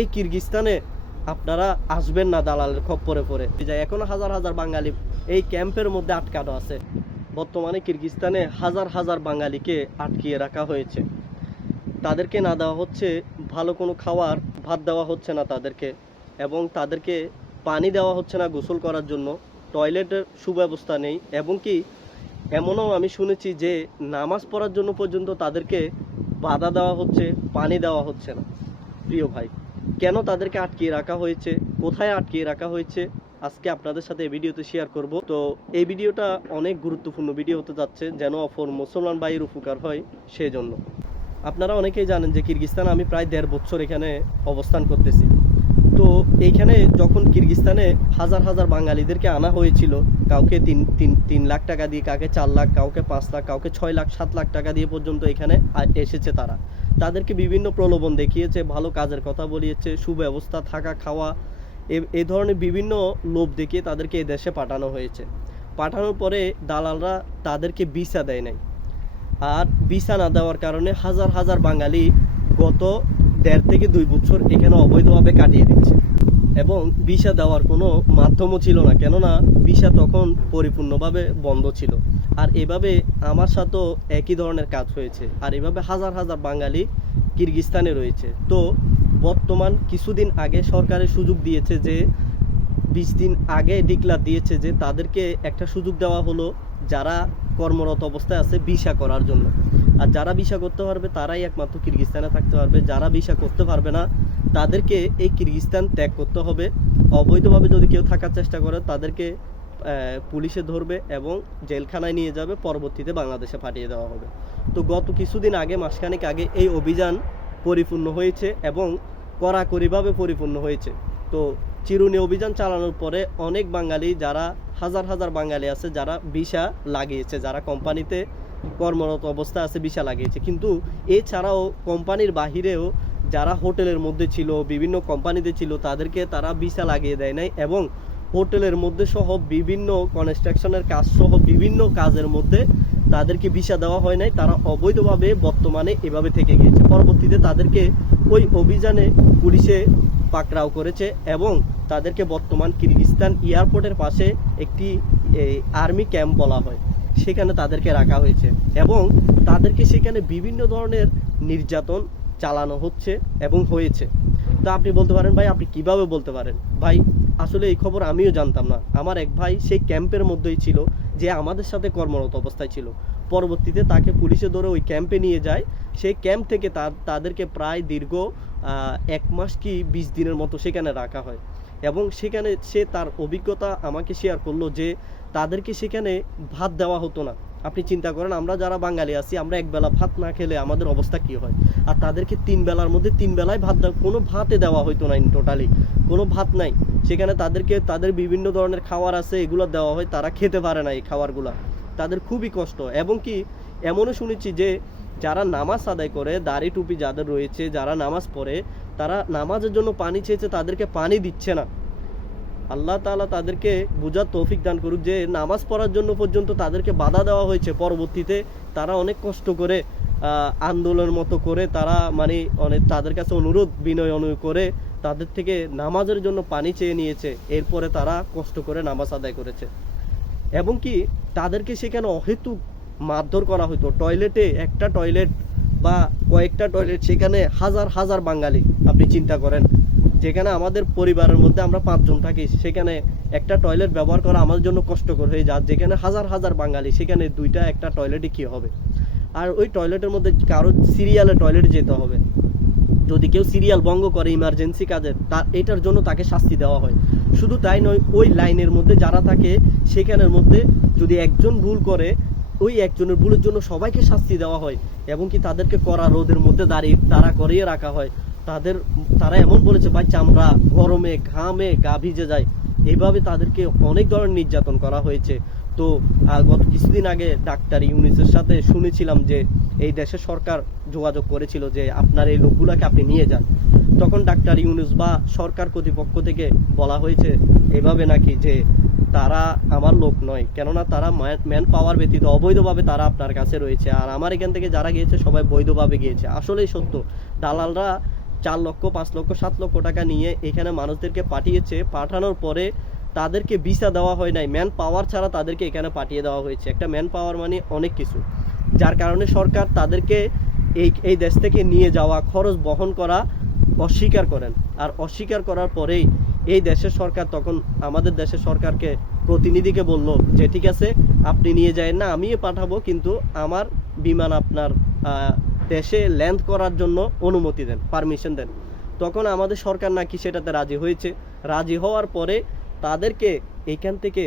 এই কিরগিস্তানে আপনারা আসবেন না দালালের খপ্পরে পড়ে। এখনো হাজার হাজার বাঙালি এই ক্যাম্পের মধ্যে আটকানো আছে। বর্তমানে কিরগিস্তানে হাজার হাজার বাঙালিকে আটকিয়ে রাখা হয়েছে। তাদেরকে না দেওয়া হচ্ছে ভালো কোনো খাবার, ভাত দেওয়া হচ্ছে না তাদেরকে, এবং তাদেরকে পানি দেওয়া হচ্ছে না গোসল করার জন্য, টয়লেটের সুব্যবস্থা নেই, এবং কি এমনও আমি শুনেছি যে নামাজ পড়ার জন্য পর্যন্ত তাদেরকে বাধা দেওয়া হচ্ছে, পানি দেওয়া হচ্ছে না। প্রিয় ভাই, কেন তাদেরকে আটকিয়ে রাখা হয়েছে, কোথায় আটকিয়ে রাখা হয়েছে, আজকে আপনাদের সাথে এই ভিডিওতে শেয়ার করব। তো এই ভিডিওটা অনেক গুরুত্বপূর্ণ ভিডিও হতে যাচ্ছে, যেন অপর মুসলমান ভাইয়ের উপকার হয় সেই জন্য। আপনারা অনেকেই জানেন যে কিরগিস্তান আমি প্রায় 1.5 বছর এখানে অবস্থান করতেছি। তো এইখানে যখন কিরগিস্তানে হাজার হাজার বাঙালিদেরকে আনা হয়েছিল, কাউকে তিন লাখ টাকা দিয়ে, কাউকে 4 লাখ, কাউকে 5 লাখ, কাউকে 6 লাখ 7 লাখ টাকা দিয়ে পর্যন্ত এখানে এসেছে। তাদেরকে বিভিন্ন প্রলোভন দেখিয়েছে, ভালো কাজের কথা বলিয়েছে, সুব্যবস্থা, থাকা খাওয়া, এই ধরনের বিভিন্ন লোভ দেখিয়ে তাদেরকে এই দেশে পাঠানো হয়েছে। পাঠানোর পরে দালালরা তাদেরকে ভিসা দেয় নাই। আর ভিসা না দেওয়ার কারণে হাজার হাজার বাঙালি গত 1.5 থেকে 2 বছর এখানে অবৈধভাবে কাটিয়ে দিচ্ছে। এবং ভিসা দেওয়ার কোনো মাধ্যমও ছিল না, কেননা ভিসা তখন পরিপূর্ণভাবে বন্ধ ছিল। আর এভাবে আমার সাথেও একই ধরনের কাজ হয়েছে। আর এভাবে হাজার হাজার বাঙালি কিরগিস্তানে রয়েছে। তো বর্তমান কিছুদিন আগে সরকারের সুযোগ দিয়েছে, যে 20 দিন আগে ডিক্লার দিয়েছে যে তাদেরকে একটা সুযোগ দেওয়া হলো, যারা কর্মরত অবস্থায় আছে ভিসা করার জন্য। আর যারা ভিসা করতে পারবে তারাই একমাত্র কিরগিস্তানে থাকতে পারবে। যারা ভিসা করতে পারবে না তাদেরকে এই কিরগিস্তান ত্যাগ করতে হবে। অবৈধভাবে যদি কেউ থাকার চেষ্টা করে তাদেরকে পুলিশে ধরবে এবং জেলখানায় নিয়ে যাবে, পরবর্তীতে বাংলাদেশে পাঠিয়ে দেওয়া হবে। তো গত কিছুদিন আগে, মাসখানেক আগে এই অভিযান পরিপূর্ণ হয়েছে এবং কড়াকড়িভাবে পরিপূর্ণ হয়েছে। তো চিরুনি অভিযান চালানোর পরে অনেক বাঙালি, যারা হাজার হাজার বাঙালি আছে যারা ভিসা লাগিয়েছে, যারা কোম্পানিতে কর্মরত অবস্থা আছে ভিসা লাগিয়েছে। কিন্তু এছাড়াও কোম্পানির বাহিরেও যারা হোটেলের মধ্যে ছিল, বিভিন্ন কোম্পানিতে ছিল, তাদেরকে তারা ভিসা লাগিয়ে দেয় নাই। এবং হোটেলের মধ্যে সহ বিভিন্ন কনস্ট্রাকশনের কাজ সহ বিভিন্ন কাজের মধ্যে তাদেরকে ভিসা দেওয়া হয় নাই। তারা অবৈধভাবে বর্তমানে এভাবে থেকে গিয়েছে। পরবর্তীতে তাদেরকে ওই অভিযানে পুলিশে পাকড়াও করেছে এবং তাদেরকে বর্তমান কিরগিস্তান এয়ারপোর্টের পাশে একটি আর্মি ক্যাম্প বলা হয়, সেখানে তাদেরকে রাখা হয়েছে। এবং তাদেরকে সেখানে বিভিন্ন ধরনের নির্যাতন চালানো হচ্ছে এবং হয়েছে। তো আপনি বলতে পারেন, ভাই আপনি কিভাবে বলতে পারেন? ভাই আসলে এই খবর আমিও জানতাম না। আমার এক ভাই সেই ক্যাম্পের মধ্যেই ছিল, যে আমাদের সাথে কর্মরত অবস্থায় ছিল। পরবর্তীতে তাকে পুলিশে ধরে ওই ক্যাম্পে নিয়ে যায়। সেই ক্যাম্প থেকে তাদেরকে প্রায় দীর্ঘ 1 মাস কি 20 দিনের মতো সেখানে রাখা হয়। এবং সেখানে সে তার অভিজ্ঞতা আমাকে শেয়ার করলো যে তাদেরকে সেখানে ভাত দেওয়া হতো না। আপনি চিন্তা করেন, আমরা যারা বাঙালি আছি, আমরা একবেলা ভাত না খেলে আমাদের অবস্থা কী হয়। আর তাদেরকে 3 বেলার মধ্যে 3 বেলায় ভাত কোনো ভাতে দেওয়া হতো না, টোটালি কোনো ভাত নাই। সেখানে তাদেরকে তাদের বিভিন্ন ধরনের খাবার আছে, এগুলো দেওয়া হয়, তারা খেতে পারে না এই খাবারগুলো। তাদের খুবই কষ্ট। এবং কি এমনও শুনেছি যে যারা নামাজ আদায় করে, দাড়ি টুপি যাদের রয়েছে, যারা নামাজ পড়ে, তারা নামাজের জন্য পানি চেয়েছে, তাদেরকে পানি দিচ্ছে না। আল্লাহ তাআলা তাদেরকে বোঝার তৌফিক দান করুক, যে নামাজ পড়ার জন্য পর্যন্ত তাদেরকে বাধা দেওয়া হয়েছে। পরবর্তীতে তারা অনেক কষ্ট করে আন্দোলনের মতো করে তারা অনেক তাদের কাছে বিনয় অনুরোধ করে তাদের থেকে নামাজের জন্য পানি চেয়ে নিয়েছে। এরপরে তারা কষ্ট করে নামাজ আদায় করেছে। এবং কি তাদেরকে সেখানে অহেতুক মারধর করা হতো। টয়লেটে একটা টয়লেট বা কয়েকটা টয়লেট, সেখানে হাজার হাজার বাঙালি। আপনি চিন্তা করেন, যেখানে আমাদের পরিবারের মধ্যে আমরা 5 জন থাকি, সেখানে একটা টয়লেট ব্যবহার করা আমাদের জন্য কষ্টকর হয়ে যায়। যেখানে হাজার হাজার বাঙালি, সেখানে 2টা একটা টয়লেটে কী হবে। আর ওই টয়লেটের মধ্যে কারো সিরিয়ালে টয়লেটে যেতে হবে। যদি কেউ সিরিয়াল ভঙ্গ করে ইমার্জেন্সি কাজে, এটার জন্য তাকে শাস্তি দেওয়া হয়। শুধু তাই নয়, ওই লাইনের মধ্যে যারা থাকে সেখানের মধ্যে যদি একজন ভুল করে, ওই একজনের ভুলের জন্য সবাইকে শাস্তি দেওয়া হয়। এবং কি তাদেরকে কড়া রোদের মধ্যে দাঁড়া করিয়ে রাখা হয়। তারা এমন বলেছে, ভাই চামড়া গরমে ঘামে গা ভিজে যায়। এইভাবে তাদেরকে অনেক ধরনের নির্যাতন করা হয়েছে। তো গত কিছুদিন আগে ডাক্তার ইউনূসের সাথে শুনেছিলাম যে এই দেশের সরকার যোগাযোগ করেছিল যে আপনার এই লোকগুলাকে আপনি নিয়ে যান। তখন ডাক্তার ইউনূস বা সরকার কর্তৃপক্ষ থেকে বলা হয়েছে এভাবে নাকি যে তারা আমার লোক নয়, কেননা তারা ম্যান পাওয়ার ব্যতীত অবৈধভাবে তারা আপনার কাছে রয়েছে। আর আমার এখান থেকে যারা গিয়েছে সবাই বৈধভাবে গিয়েছে। আসলেই সত্য, দালালরা 4 লক্ষ 5 লক্ষ 7 লক্ষ টাকা নিয়ে এখানে মানুষদেরকে পাঠিয়েছে। পাঠানোর পরে তাদেরকে ভিসা দেওয়া হয় নাই, ম্যান পাওয়ার ছাড়া তাদেরকে এখানে পাঠিয়ে দেওয়া হয়েছে। একটা ম্যান পাওয়ার মানে অনেক কিছু, যার কারণে সরকার তাদেরকে এই দেশ থেকে নিয়ে যাওয়া খরচ বহন করা অস্বীকার করেন। আর অস্বীকার করার পরেই এই দেশের সরকার তখন আমাদের দেশের সরকারকে প্রতিনিধিকে বলল যে ঠিক আছে আপনি নিয়ে যায়েন না, আমিও পাঠাবো, কিন্তু আমার বিমান আপনার দেশে ল্যান্ড করার জন্য অনুমতি দেন, পারমিশন দেন। তখন আমাদের সরকার নাকি সেটাতে রাজি হয়েছে। রাজি হওয়ার পরে তাদেরকে এইখান থেকে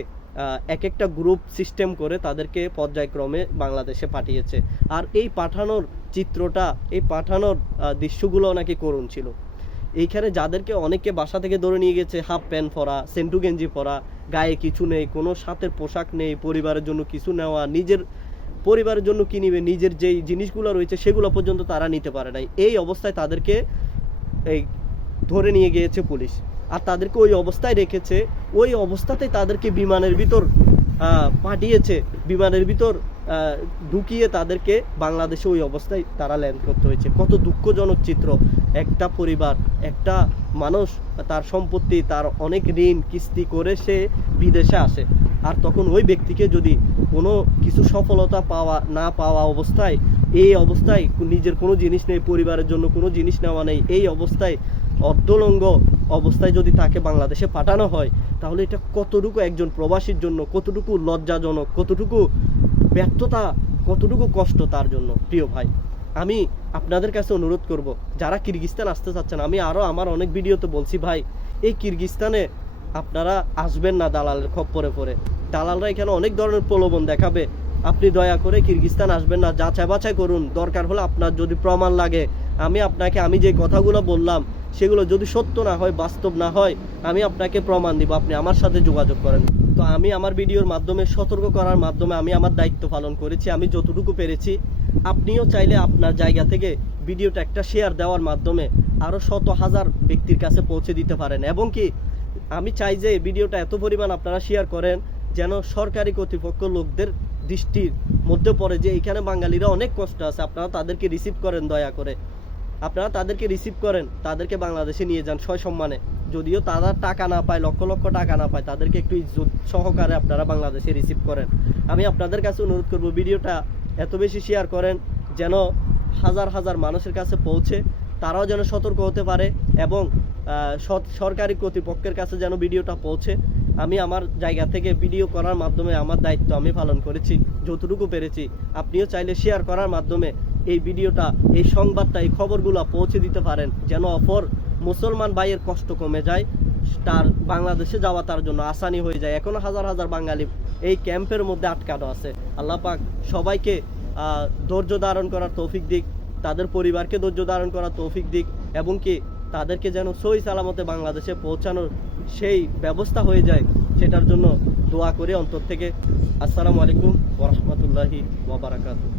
এক একটা গ্রুপ সিস্টেম করে তাদেরকে পর্যায়ক্রমে বাংলাদেশে পাঠিয়েছে। আর এই পাঠানোর চিত্রটা, এই পাঠানোর দৃশ্যগুলো নাকি করুণ ছিল। এইখানে যাদেরকে অনেকে বাসা থেকে ধরে নিয়ে গেছে, হাফ প্যান্ট পরা, সেন্টু গেঞ্জি পরা, গায়ে কিছু নেই, কোনো সাথের পোশাক নেই, পরিবারের জন্য কিছু নেওয়া, নিজের পরিবারের জন্য কি নিবে, নিজের যেই জিনিসগুলো রয়েছে সেগুলো পর্যন্ত তারা নিতে পারে নাই। এই অবস্থায় তাদেরকে এই ধরে নিয়ে গিয়েছে পুলিশ, আর তাদেরকে ওই অবস্থায় রেখেছে। ওই অবস্থাতেই তাদেরকে বিমানের ভিতর পাঠিয়েছে, বিমানের ভিতর ঢুকিয়ে তাদেরকে বাংলাদেশে ওই অবস্থায় তারা ল্যান্ড করতে হয়েছে। কত দুঃখজনক চিত্র। একটা পরিবার, একটা মানুষ, তার সম্পত্তি, তার অনেক ঋণ কিস্তি করে সে বিদেশে আসে, আর তখন ওই ব্যক্তিকে যদি কোনো কিছু সফলতা না পাওয়া অবস্থায়, এই অবস্থায় নিজের কোনো জিনিস নেই, পরিবারের জন্য কোনো জিনিস নেওয়া নেই, এই অবস্থায় অর্ধলঙ্গ অবস্থায় যদি তাকে বাংলাদেশে পাঠানো হয়, তাহলে এটা কতটুকু একজন প্রবাসীর জন্য, কতটুকু লজ্জাজনক, কতটুকু ব্যর্থতা, কতটুকু কষ্ট তার জন্য। প্রিয় ভাই, আমি আপনাদের কাছে অনুরোধ করব, যারা কিরগিজস্তান আসতে চাচ্ছেন, আমি আরও আমার অনেক ভিডিওতে বলছি ভাই, এই কিরগিজস্তানে আপনারা আসবেন না দালালের খপ্পরে পড়ে। দালালরা এখানে অনেক ধরনের প্রলোভন দেখাবে। আপনি দয়া করে কিরগিজস্তান আসবেন না, যাচাই বাছাই করুন। দরকার হলে আপনার যদি প্রমাণ লাগে, আমি যে কথাগুলো বললাম সেগুলো যদি সত্য না হয়, বাস্তব না হয়, আমি আপনাকে প্রমাণ দিব, আপনি আমার সাথে যোগাযোগ করেন। তো আমি আমার ভিডিওর মাধ্যমে সতর্ক করার মাধ্যমে আমি আমার দায়িত্ব পালন করেছি, আমি যতটুকু পেরেছি। আপনিও চাইলে আপনার জায়গা থেকে ভিডিওটা একটা শেয়ার দেওয়ার মাধ্যমে আরও শত হাজার ব্যক্তির কাছে পৌঁছে দিতে পারেন। এবং কি আমি চাই যে ভিডিওটা এত পরিমাণ আপনারা শেয়ার করেন যেন সরকারি কর্তৃপক্ষ লোকদের দৃষ্টির মধ্যে পড়ে যে এখানে বাঙালিরা অনেক কষ্ট আছে, আপনারা তাদেরকে রিসিভ করেন, দয়া করে আপনারা তাদেরকে রিসিভ করেন, তাদেরকে বাংলাদেশে নিয়ে যান সসম্মানে। যদিও তারা টাকা না পায়, লক্ষ লক্ষ টাকা না পায়, তাদেরকে একটু ইজ্জত সহকারে আপনারা বাংলাদেশে রিসিভ করেন। আমি আপনাদের কাছে অনুরোধ করব, ভিডিওটা এত বেশি শেয়ার করেন যেন হাজার হাজার মানুষের কাছে পৌঁছে, তারাও যেন সতর্ক হতে পারে, এবং সরকারি কর্তৃপক্ষের কাছে যেন ভিডিওটা পৌঁছে। আমি আমার জায়গা থেকে ভিডিও করার মাধ্যমে আমার দায়িত্ব আমি পালন করেছি যতটুকু পেরেছি। আপনিও চাইলে শেয়ার করার মাধ্যমে এই ভিডিওটা, এই সংবাদটা, এই খবরগুলো পৌঁছে দিতে পারেন, যেন অপর মুসলমান ভাইয়ের কষ্ট কমে যায়, তার বাংলাদেশে যাওয়া তার জন্য আসানি হয়ে যায়। এখনো হাজার হাজার বাঙালি এই ক্যাম্পের মধ্যে আটকানো আছে। আল্লাহ পাক সবাইকে ধৈর্য ধারণ করার তৌফিক দিক, তাদের পরিবারকে ধৈর্য ধারণ করার তৌফিক দিক, এবং কি তাদেরকে যেন সহি সালামতে বাংলাদেশে পৌঁছানোর সেই ব্যবস্থা হয়ে যায়, সেটার জন্য দোয়া করে অন্তর থেকে। আসসালামু আলাইকুম ওয়া রাহমাতুল্লাহি ওয়া বারাকাতুহু।